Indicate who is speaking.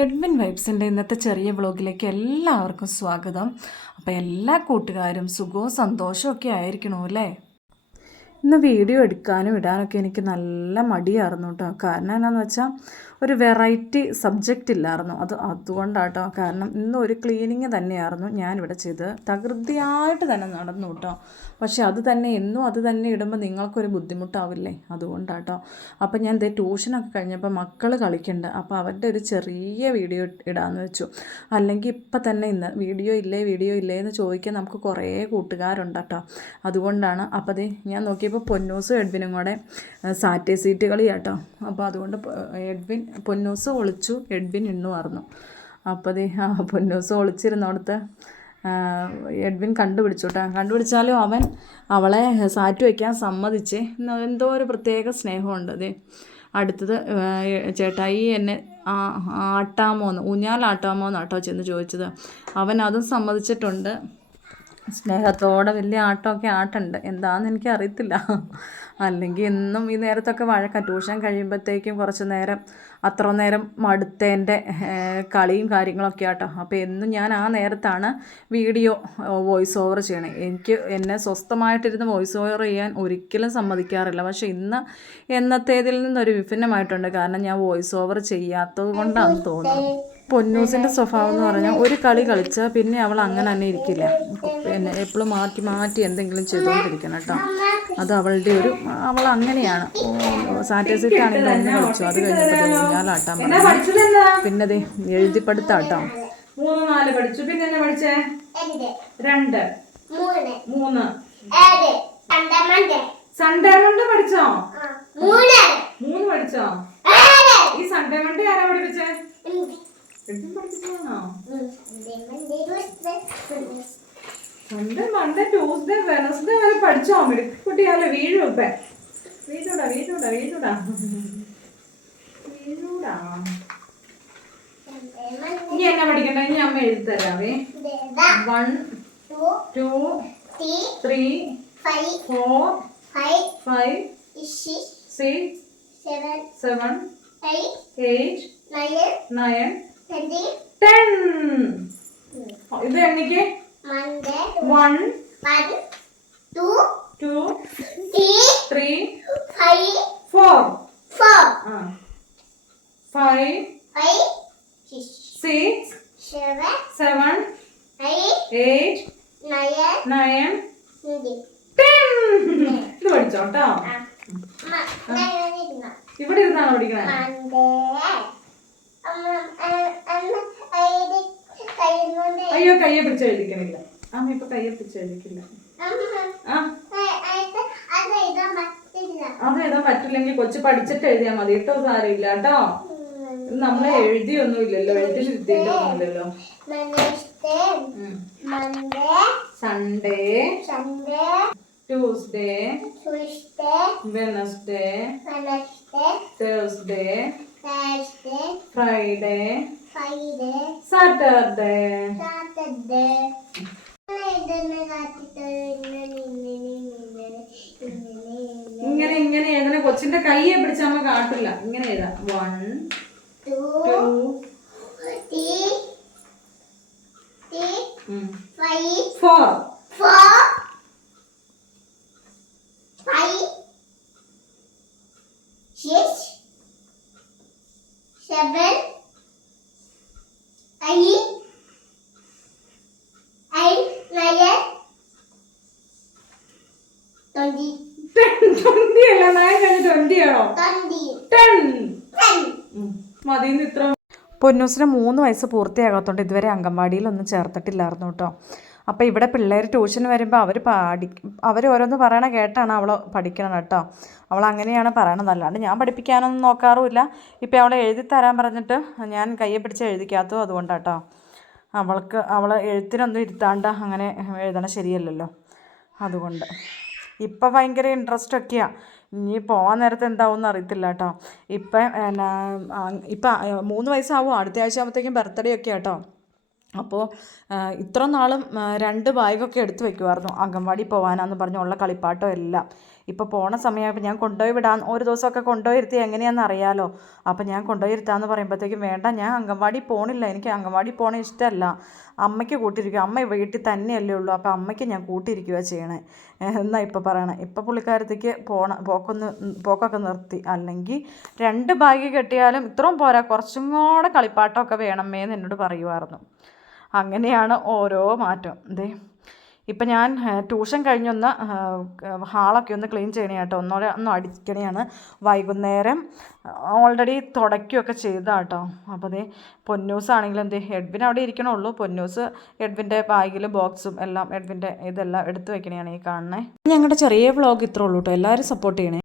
Speaker 1: Edwin വൈബ്സിന്റെ ഇന്നത്തെ ചെറിയ വ്ളോഗിലേക്ക് എല്ലാവർക്കും സ്വാഗതം. അപ്പോൾ എല്ലാ കൂട്ടുകാരും സുഖവും സന്തോഷവും ഒക്കെ ആയിരിക്കണോ അല്ലേ? ഇന്ന് വീഡിയോ എടുക്കാനും ഇടാനൊക്കെ എനിക്ക് നല്ല മടിയായിരുന്നു കേട്ടോ. കാരണം എന്താണെന്ന് വെച്ചാൽ ഒരു വെറൈറ്റി സബ്ജക്റ്റ് ഇല്ലായിരുന്നു. അത് അതുകൊണ്ടാട്ടോ. കാരണം ഇന്ന് ഒരു ക്ലീനിങ് തന്നെയായിരുന്നു ഞാനിവിടെ ചെയ്തത്. തകൃതിയായിട്ട് തന്നെ നടന്നു കേട്ടോ. പക്ഷേ അത് തന്നെ എന്നും അത് തന്നെ ഇടുമ്പോൾ നിങ്ങൾക്കൊരു ബുദ്ധിമുട്ടാവില്ലേ? അതുകൊണ്ടാട്ടോ. അപ്പം ഞാൻ ദേ ട്യൂഷനൊക്കെ കഴിഞ്ഞപ്പോൾ മക്കൾ കളിക്കുന്നുണ്ട് അപ്പോൾ അവരുടെ ഒരു ചെറിയ വീഡിയോ ഇടാമെന്ന് വെച്ചു. അല്ലെങ്കിൽ ഇപ്പം തന്നെ ഇന്ന് വീഡിയോ ഇല്ലേ വീഡിയോ ഇല്ലേ എന്ന് ചോദിക്കാൻ നമുക്ക് കുറേ കൂട്ടുകാരുണ്ട് കേട്ടോ അതുകൊണ്ടാണ് അപ്പോൾ അതേ ഞാൻ നോക്കിയപ്പോൾ പൊന്നൂസും എഡ്വിനും കൂടെ സാറ്റേ സീറ്റ് കളിയാട്ടോ അപ്പോൾ അതുകൊണ്ട് എഡ്വിൻ പൊന്നൂസ് ഒളിച്ചു എഡ്വിൻ ഇണ്ണുമായിരുന്നു അപ്പോൾ അതേ പൊന്നൂസ് ഒളിച്ചിരുന്നോടത്ത് ആ, എഡ്വിൻ കണ്ടുപിടിച്ചു കേട്ടോ കണ്ടുപിടിച്ചാലും അവൻ അവളെ സാറ്റ് വയ്ക്കാൻ സമ്മതിച്ച്. എന്തോ ഒരു പ്രത്യേക സ്നേഹമുണ്ട്. അതെ അടുത്തത് ചേട്ടാ ചേട്ടായി എന്നെ ആട്ടാമോന്ന് ഊഞ്ഞാലാട്ടാമോന്ന് എന്നാട്ടോ ചെന്ന് ചോദിച്ചത്. അവൻ അതും സമ്മതിച്ചിട്ടുണ്ട്. സ്നേഹത്തോടെ വലിയ ആട്ടമൊക്കെ ആട്ടുണ്ട്. എന്താണെന്ന് എനിക്ക് അറിയത്തില്ല അല്ലെങ്കിൽ എന്നും ഈ നേരത്തൊക്കെ വഴക്കാം. ട്യൂഷൻ കഴിയുമ്പോഴത്തേക്കും കുറച്ച് നേരം അത്ര നേരം മടുത്തതിന്റെ കളിയും കാര്യങ്ങളൊക്കെ ആട്ടോ. അപ്പോൾ എന്നും ഞാൻ ആ നേരത്താണ് വീഡിയോ വോയിസ് ഓവർ ചെയ്യണേ. എനിക്ക് എന്നെ സ്വസ്ഥമായിട്ടിരുന്ന് വോയിസ് ഓവർ ചെയ്യാൻ ഒരിക്കലും സമ്മതിക്കാറില്ല. പക്ഷേ ഇന്ന് എന്നത്തേതിൽ നിന്നൊരു വിഭിന്നമായിട്ടുണ്ട്. കാരണം ഞാൻ വോയിസ് ഓവർ ചെയ്യാത്തത് കൊണ്ടാണെന്ന് തോന്നുന്നു. പൊന്നൂസിന്റെ സ്വഭാവം എന്ന് പറഞ്ഞാൽ ഒരു കളി കളിച്ചാൽ പിന്നെ അവൾ അങ്ങനെ തന്നെ ഇരിക്കില്ല. പിന്നെ എപ്പോഴും മാറ്റി മാറ്റി എന്തെങ്കിലും ചെയ്തുകൊണ്ടിരിക്കണം കേട്ടോ. അത് അവളുടെ ഒരു അവൾ അങ്ങനെയാണ്. സാറ്റർഡേ ആണെങ്കിൽ ഒന്ന് കളിച്ചു. അത് കഴിഞ്ഞപ്പോൾ ഊഞ്ഞാലാട്ടാൻ പറഞ്ഞു പിന്നെ ദേ എഴുതി പഠിത്താട്ടോ
Speaker 2: മൂന്ന് നാല് പഠിച്ചു. പിന്നെ എന്നെ പഠിച്ചേ? രണ്ട്.
Speaker 3: മൂന്ന്.
Speaker 2: സൺഡേ പഠിച്ചോ?
Speaker 3: മൂന്ന്.
Speaker 2: മൂന്ന് പഠിച്ചോ? ഈ സൺഡേ മണ്ടേ ആരാ പഠിപ്പിച്ചേ? സൺഡേ മൺഡേ ട്യൂസ്ഡേ വെനസ്ഡേ വരെ പഠിച്ചോ? കുട്ടിയാലോ വീഴും ഇപ്പൊ വീഴൂടാ വീഴൂടാ വീഴൂടാ. വീഴൂടാ. ഇനി എന്നാ പഠിക്കണ്ട? ഇനി അമ്മ എഴുതി തരാവേ one two three four five six seven eight nine ten ഇത് എണ്ണിക്ക്. One
Speaker 3: one, two,
Speaker 2: two
Speaker 3: three,
Speaker 2: three four five
Speaker 3: five, six,
Speaker 2: six
Speaker 3: seven,
Speaker 2: seven
Speaker 3: eight,
Speaker 2: eight
Speaker 3: nine,
Speaker 2: nine
Speaker 3: ten.
Speaker 2: Ten ഇത് പഠിച്ചോ കേട്ടോ
Speaker 3: ആ. മ- ഞാൻ എഴുതിയിരുന്നു.
Speaker 2: ഇവിടെ ഇരുന്നാണോ പഠിക്കണേ? അയ്യോ കയ്യെ പിടിച്ച് എഴുതിക്കണില്ല. അമ്മ ഇപ്പൊ കയ്യെ പിടിച്ച് എഴുതിക്കില്ല.
Speaker 3: അമ്മ, അത് എഴുതാൻ
Speaker 2: പറ്റില്ലെങ്കിൽ കൊച്ചു പഠിച്ചിട്ട് എഴുതിയാ മതി. കേട്ടോ സാരമില്ല. കേട്ടോ? നമ്മളെ എഴുതിയൊന്നുമില്ലല്ലോ. എഴുതിയിരുത്തിയിട്ടൊന്നുമില്ലല്ലോ
Speaker 3: Wednesday, Monday,
Speaker 2: Sunday Tuesday Wednesday
Speaker 3: Wednesday,
Speaker 2: Thursday Friday Saturday.
Speaker 3: ഇതൊന്ന് ഇങ്ങനെ ഇങ്ങനെ
Speaker 2: എഴുതണ കൊച്ചിന്റെ കൈയെ പിടിച്ച അമ്മ കാട്ടില്ല. ഇങ്ങനെ എഴുതാം. One two
Speaker 3: four
Speaker 2: four
Speaker 3: four, seven, I I nine, twenty,
Speaker 2: twenty അല്ല നയൻ ട്വന്റി ആണോ?
Speaker 3: Twenty,
Speaker 2: ten
Speaker 3: ten.
Speaker 2: മതിന്ന് ഇത്ര
Speaker 1: പൊന്നൂസിന് മൂന്ന് വയസ്സ് പൂർത്തിയാകാത്തതുകൊണ്ട് ഇതുവരെ അംഗൻവാടിയിലൊന്നും ചേർത്തിട്ടില്ലായിരുന്നു കേട്ടോ. അപ്പോൾ ഇവിടെ പിള്ളേർ ട്യൂഷന് വരുമ്പോൾ അവർ പാടി അവർ ഓരോന്ന് പറയണ കേട്ടാണ് അവൾ പഠിക്കണം കേട്ടോ. അവൾ അങ്ങനെയാണ് പറയണത്. അല്ലാണ്ട് ഞാൻ പഠിപ്പിക്കാനൊന്നും നോക്കാറുമില്ല. ഇപ്പോൾ അവളെ എഴുതി തരാൻ പറഞ്ഞിട്ട് ഞാൻ കയ്യെ പിടിച്ച് എഴുതിക്കാത്തതും അതുകൊണ്ടാട്ടോ അവൾക്ക് അവൾ എഴുത്തിനൊന്നും ഇരുത്താണ്ട് അങ്ങനെ എഴുതണ ശരിയല്ലല്ലോ. അതുകൊണ്ട്. ഇപ്പം ഭയങ്കര ഇൻട്രസ്റ്റ് ഒക്കെയാണ് ഇനി പോകാൻ നേരത്തെ എന്താവും അറിയത്തില്ല കേട്ടോ ഇപ്പം എന്നാ ഇപ്പം മൂന്ന് വയസ്സാവും. അടുത്ത ആഴ്ച ആകുമ്പോഴത്തേക്കും ബർത്ത്ഡേ ഒക്കെ കേട്ടോ അപ്പോൾ ഇത്ര നാളും രണ്ട് ബാഗൊക്കെ എടുത്ത് വെക്കുമായിരുന്നു അംഗൻവാടി പോകാനാന്ന് പറഞ്ഞുള്ള കളിപ്പാട്ടം എല്ലാം. ഇപ്പോൾ പോണ സമയമായപ്പോൾ ഞാൻ കൊണ്ടുപോയി വിടാൻ ഒരു ദിവസമൊക്കെ കൊണ്ടുപോയി ഇരുത്തി എങ്ങനെയാണെന്ന് അറിയാലോ. അപ്പോൾ ഞാൻ കൊണ്ടുപോയി ഇരുത്താമെന്ന് പറയുമ്പോഴത്തേക്കും വേണ്ട ഞാൻ അംഗൻവാടി പോണില്ല. എനിക്ക് അംഗൻവാടി പോണ ഇഷ്ടമല്ല അമ്മയ്ക്ക് കൂട്ടിയിരിക്കും അമ്മ വീട്ടിൽ തന്നെയല്ലേ ഉള്ളൂ. അപ്പോൾ അമ്മയ്ക്ക് ഞാൻ കൂട്ടിയിരിക്കുക ചെയ്യണേ. എന്നാ ഇപ്പോൾ പറയണേ. ഇപ്പോൾ പുള്ളിക്കാരത്തേക്ക് പോണ പോക്കൊന്ന് പോക്കൊക്കെ നിർത്തി. അല്ലെങ്കിൽ രണ്ട് ബാഗ് കെട്ടിയാലും ഇത്രയും പോരാ. കുറച്ചും കൂടെ കളിപ്പാട്ടമൊക്കെ വേണമേ എന്ന് എന്നോട് പറയുമായിരുന്നു അങ്ങനെയാണ് ഓരോ മാറ്റം. ദേ ഇപ്പം ഞാൻ ട്യൂഷൻ കഴിഞ്ഞൊന്ന് ഹാളൊക്കെ ഒന്ന് ക്ലീൻ ചെയ്യണേ കേട്ടോ. ഒന്നോടെ ഒന്ന് അടിക്കണയാണ്. വൈകുന്നേരം ഓൾറെഡി തുടയ്ക്കുകയൊക്കെ ചെയ്താ കേട്ടോ അപ്പോൾ അതേ പൊന്നൂസ് ആണെങ്കിലും എന്തേ എഡ്വിൻ അവിടെ ഇരിക്കണുള്ളൂ. പൊന്നൂസ് എഡ്വിന്റെ ബാഗിൽ ബോക്സും എല്ലാം എഡ്വിന്റെ ഇതെല്ലാം എടുത്തു വെക്കണയാണ് ഈ കാണണേ ഞങ്ങളുടെ ചെറിയ വ്ളോഗ് ഇത്രേ ഉള്ളൂ കേട്ടോ. എല്ലാവരും സപ്പോർട്ട് ചെയ്യണേ.